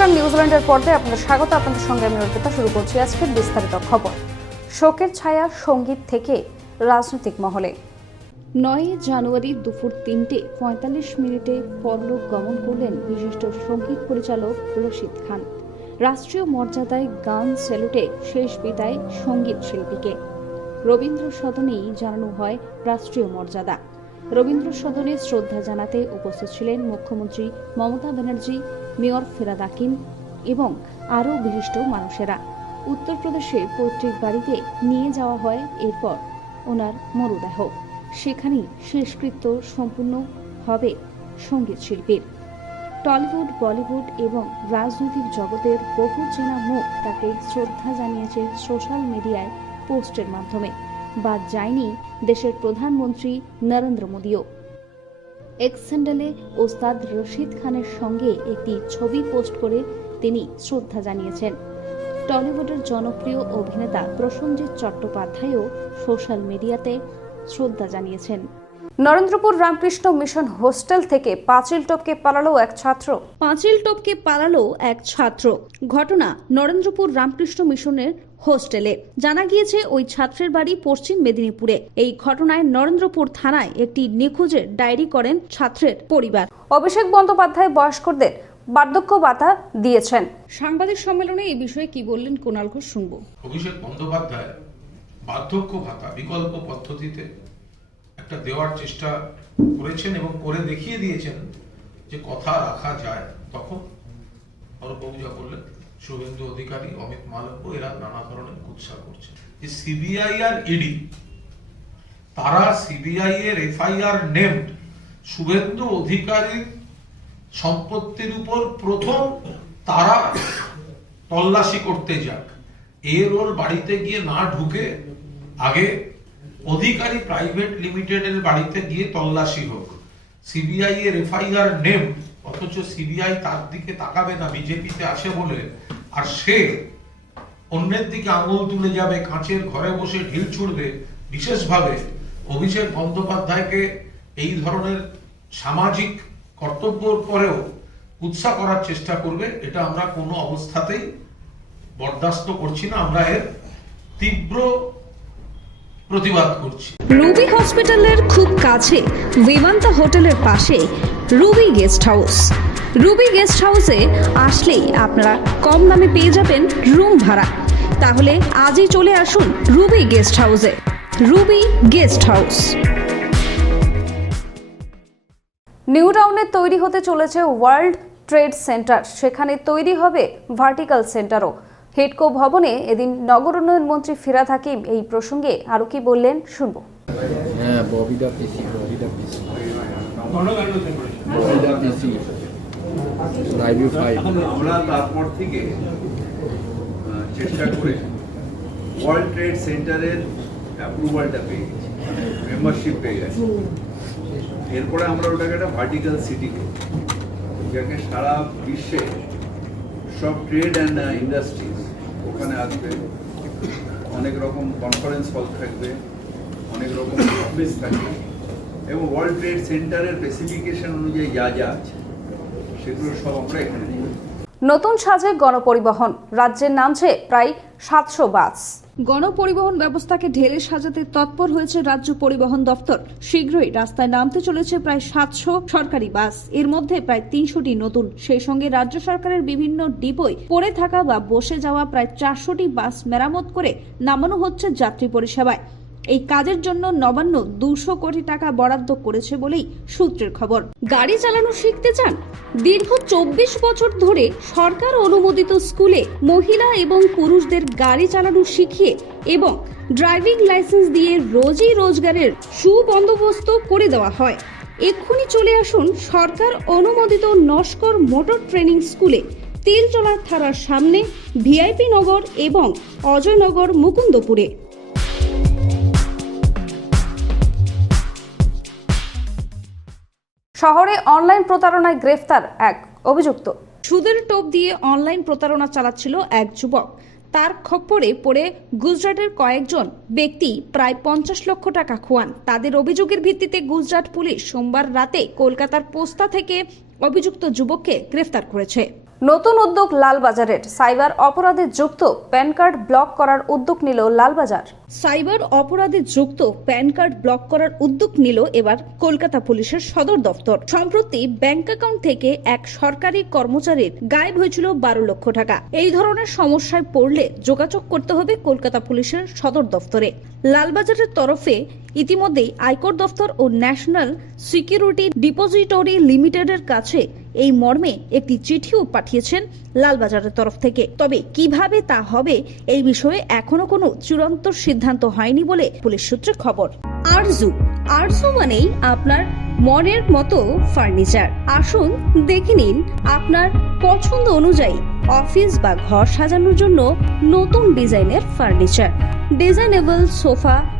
নমস্কার নিউজিল্যান্ডের পর্দায় আপনাদের স্বাগত। আপনাদের সঙ্গে আমি অর্পিতা, শুরু করছি আজকের বিস্তারিত খবর। শোকের ছায়া সংগীত থেকে রাজনৈতিক মহলে। নয় জানুয়ারি দুপুর তিনটে পঁয়তাল্লিশ মিনিটে পরলোক গমন করলেন বিশিষ্ট সংগীত পরিচালক রশিদ খান। রাষ্ট্রীয় মর্যাদায় গান স্যালুটে শেষ বিদায় সংগীত শিল্পীকে। রবীন্দ্র সদনেই জানানো হয় রাষ্ট্রীয় মর্যাদা। রবীন্দ্র সদনে শ্রদ্ধা জানাতে উপস্থিত ছিলেন মুখ্যমন্ত্রী মমতা ব্যানার্জি, মেয়র ফেরাদ হাকিম এবং আরও বিশিষ্ট মানুষেরা। উত্তরপ্রদেশে পৈতৃক বাড়িতে নিয়ে যাওয়া হয় এরপর ওনার মরদেহ। সেখানেই শেষকৃত্য সম্পূর্ণ হবে সংগীত শিল্পীর। টলিউড, বলিউড এবং রাজনৈতিক জগতের বহু চেনা মুখ তাকে শ্রদ্ধা জানিয়েছে সোশ্যাল মিডিয়ায় পোস্টের মাধ্যমে। বাদ যায়নি দেশের প্রধানমন্ত্রী নরেন্দ্র মোদীও। এক্স স্যান্ডেলে ওস্তাদ রশিদ খানের সঙ্গে একটি ছবি পোস্ট করে তিনি শ্রদ্ধা জানিয়েছেন। টলিউডের জনপ্রিয় অভিনেতা প্রসেনজিৎ চট্টোপাধ্যায়ও সোশ্যাল মিডিয়াতে শ্রদ্ধা জানিয়েছেন। নরেন্দ্রপুর রামকৃষ্ণ মিশন হোস্টেল থেকে পাঁচিল টপকে পালালো এক ছাত্র। পাঁচিল টপকে পালালো এক ছাত্র। ঘটনা নরেন্দ্রপুর রামকৃষ্ণ মিশনের হোস্টেলে। জানা গিয়েছে ওই ছাত্রের বাড়ি পশ্চিম মেদিনীপুরে। এই ঘটনায় নরেন্দ্রপুর থানায় একটি নিখোঁজের ডায়েরি করেন ছাত্রের পরিবার। অভিষেক বন্দ্যোপাধ্যায় বয়স্কদের বার্ধক্য ভাতা দিয়েছেন। সাংবাদিক সম্মেলনে এই বিষয়ে কি বললেন কোনাল ঘোষ শুনব। অভিষেক বন্দ্যোপাধ্যায় বার্ধক্য ভাতা বিকল্প পদ্ধতিতে একটা দেওয়ার চেষ্টা করেছেন এবং করে দেখিয়ে দিয়েছেন যে কথা রাখা যায় তখন অরূপবাবু যা বললেন। শুভেন্দু অধিকারী, অমিত মালব্য, এরা নানা ধরনের কুৎসা করছে। যে সিবিআই আর ইডি তারা সিবিআই এর এফআইআর নেম শুভেন্দু অধিকারীর সম্পত্তির উপর প্রথম তারা তল্লাশি করতে যাক। এর ওর বাড়িতে গিয়ে না ঢুকে আগে অধিকারী প্রাইভেট লিমিটেডের বাড়িতে গিয়ে তল্লাশি হোক। সিবিআই এর এফআইআর নেম অথচ সিবিআই তার দিকে তাকাবে না, বিজেপিতে আসে বলে। আর সে অন্যের দিকে আঙুল তুলে যাবে, কাঁচের ঘরে বসে ঢিল ছুড়বে। বিশেষভাবে অভিষেক বন্দ্যোপাধ্যায়কে এই ধরনের সামাজিক কর্তব্যর পরেও উৎসাহ করার চেষ্টা করবে, এটা আমরা কোনো অবস্থাতেই বরদাস্ত করছি না, আমরা এর তীব্র প্রতিবাদ করছি। রুবি হসপিটালের খুব কাছে, বিমান্তা হোটেলের পাশে Ruby guest house Ruby guest হাউসে আসলেই আপনারা কম দামে পেয়ে যাবেন রুম ভাড়া। তাহলে আজই চলে আসুন রুবি গেস্ট হাউসে রুবি গেস্ট হাউস নিউ টাউনে তৈরি হতে চলেছে ওয়ার্ল্ড ট্রেড সেন্টার সেখানে তৈরি হবে ভার্টিক্যাল সেন্টারও হেডকো ভবনে এদিন নগর উন্নয়ন মন্ত্রী ফিরাদ হাকিম এই প্রসঙ্গে আরও কি বললেন শুনব। হ্যাঁ তারপর থেকে চেষ্টা করে ওয়ার্ল্ড ট্রেড সেন্টারের অ্যাপ্রুভালটা পেয়ে মেম্বারশিপ পেয়ে গেছি। এরপরে আমরা ওটাকে একটা ভার্টিক্যাল সিটি যাকে সারা বিশ্বে সব ট্রেড অ্যান্ড ইন্ডাস্ট্রিজ ওখানে আসবে। অনেক রকম কনফারেন্স হল থাকবে, অনেক রকম অফিস থাকবে। এবং ওয়ার্ল্ড ট্রেড সেন্টারের স্পেসিফিকেশন অনুযায়ী যা যা আছে সেগুলো সব আমরা এখানে নিয়ে নতুন সাজে গণপরিবহন রাজ্যের নামছে প্রায় সাতশো বাস। গণপরিবহন ব্যবস্থাকে ঢেলে সাজাতে তৎপর হয়েছে রাজ্য পরিবহন দপ্তর। শীঘ্রই রাস্তায় নামতে চলেছে প্রায় সাতশো সরকারি বাস। এর মধ্যে প্রায় তিনশোটি নতুন। সেই সঙ্গে রাজ্য সরকারের বিভিন্ন ডিপোয় পড়ে থাকা বা বসে যাওয়া প্রায় চারশোটি বাস মেরামত করে নামানো হচ্ছে যাত্রী পরিষেবায়। এই কাজের জন্য নবান্ন দুশো কোটি টাকা বরাদ্দ করেছে বলেই সূত্রের খবর। গাড়ি চালানো শিখতে চান? দীর্ঘ চব্বিশ বছর ধরে সরকার অনুমোদিত স্কুলে মহিলা এবং পুরুষদের গাড়ি চালানো শিখিয়ে এবং ড্রাইভিং লাইসেন্স দিয়ে রোজই রোজগারের সুবন্দোবস্ত করে দেওয়া হয়। এক্ষুনি চলে আসুন সরকার অনুমোদিত নস্কর মোটর ট্রেনিং স্কুলে। তিলচলার থানার সামনে ভিআইপি নগর এবং অজয়নগর মুকুন্দপুরে। শহরে অনলাইন প্রতারণায় গ্রেফতার এক অভিযুক্ত। সুদের টোপ দিয়ে অনলাইন প্রতারণা চালাচ্ছিল এক যুবক। তার খপ্পরে পড়ে গুজরাটের কয়েকজন ব্যক্তি, প্রায় পঞ্চাশ লক্ষ টাকা খোয়ান। তাদের অভিযোগের ভিত্তিতে গুজরাট পুলিশ সোমবার রাতে কলকাতার পোস্তা থেকে অভিযুক্ত যুবককে গ্রেফতার করেছে। নতুন উদ্যোগ লালবাজারের। সাইবার অপরাধে যুক্ত প্যান কার্ড ব্লক করার উদ্যোগ নিল লালবাজার। সাইবার অপরাধে যুক্ত প্যান কার্ড ব্লক করার উদ্যোগ নিল এবার কলকাতা পুলিশের সদর দফতর সম্প্রতি ব্যাংক অ্যাকাউন্ট থেকে এক সরকারি কর্মচারীর গায়েব হয়েছিল বারো লক্ষ টাকা। এই ধরনের সমস্যায় পড়লে যোগাযোগ করতে হবে কলকাতা পুলিশের সদর দফতরে লালবাজারের তরফে ইতিমধ্যেই আয়কর দফতর ও ন্যাশনাল সিকিউরিটি ডিপোজিটরি লিমিটেডের কাছে এই মর্মে একটি চিঠিও পাঠিয়েছেন লালবাজারের তরফ থেকে। তবে কীভাবে তা হবে এই বিষয়ে এখনও কোনো চূড়ান্ত সিদ্ধান্ত হয়নি বলে পুলিশ সূত্রে খবর। আরজু আরজু মানেই আপনার মনের মতো ফার্নিচার। আসুন দেখে নিন আপনার পছন্দ অনুযায়ী অফিস বা ঘর সাজানোর জন্য নতুন ডিজাইনের furniture. Designable sofa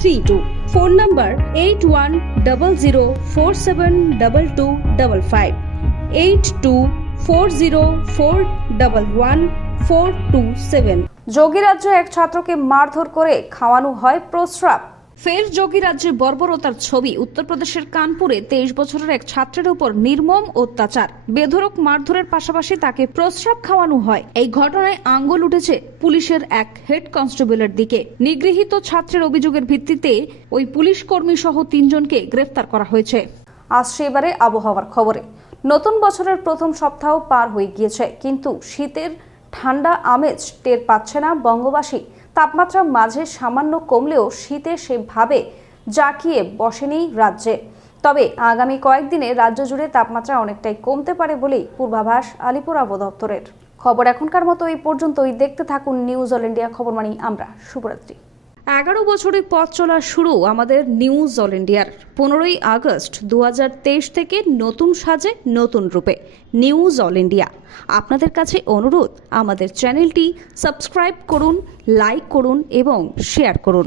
three two phone number eight one double zero four seven double two double five eight two four zero four double one four two seven যোগীরাজ্য এক ছাত্রকে মারধর করে খাওয়ানো হয় প্রস্রাব। ফের যোগী রাজ্যে বর্বরতার ছবি। উত্তরপ্রদেশের কানপুরে তেইশ বছরের এক ছাত্রের উপর নির্মম অত্যাচার। বেধরক মারধরের পাশাপাশি তাকে প্রস্রাব খাওয়ানো হয়। এই ঘটনায় আঙ্গুল উঠেছে পুলিশের এক হেড কনস্টেবলের দিকে। নিগৃহীত ছাত্রের অভিযোগের ভিত্তিতে ওই পুলিশ কর্মী সহ তিনজনকে গ্রেফতার করা হয়েছে। আসছে এবারে আবহাওয়ার খবরে। নতুন বছরের প্রথম সপ্তাহ পার হয়ে গিয়েছে, কিন্তু শীতের ঠান্ডা আমেজ টের পাচ্ছে না বঙ্গবাসী। তাপমাত্রা মাঝে সামান্য কমলেও শীতে সেভাবে জাকিয়ে বসেনি রাজ্যে। তবে আগামী কয়েকদিনে রাজ্য জুড়ে তাপমাত্রা অনেকটাই কমতে পারে বলেই পূর্বাভাস আলিপুর আবদপ্তরের দপ্তরের। খবর এখনকার মতো এই পর্যন্তই। দেখতে থাকুন নিউজ অল ইন্ডিয়া খবর মানি আমরা, শুভরাত্রি। এগারো বছরের পথ চলার শুরু আমাদের নিউজ অল ইন্ডিয়ার। পনেরোই আগস্ট দু হাজার তেইশ থেকে নতুন সাজে নতুন রূপে নিউজ অল ইন্ডিয়া। আপনাদের কাছে অনুরোধ, আমাদের চ্যানেলটি সাবস্ক্রাইব করুন, লাইক করুন এবং শেয়ার করুন।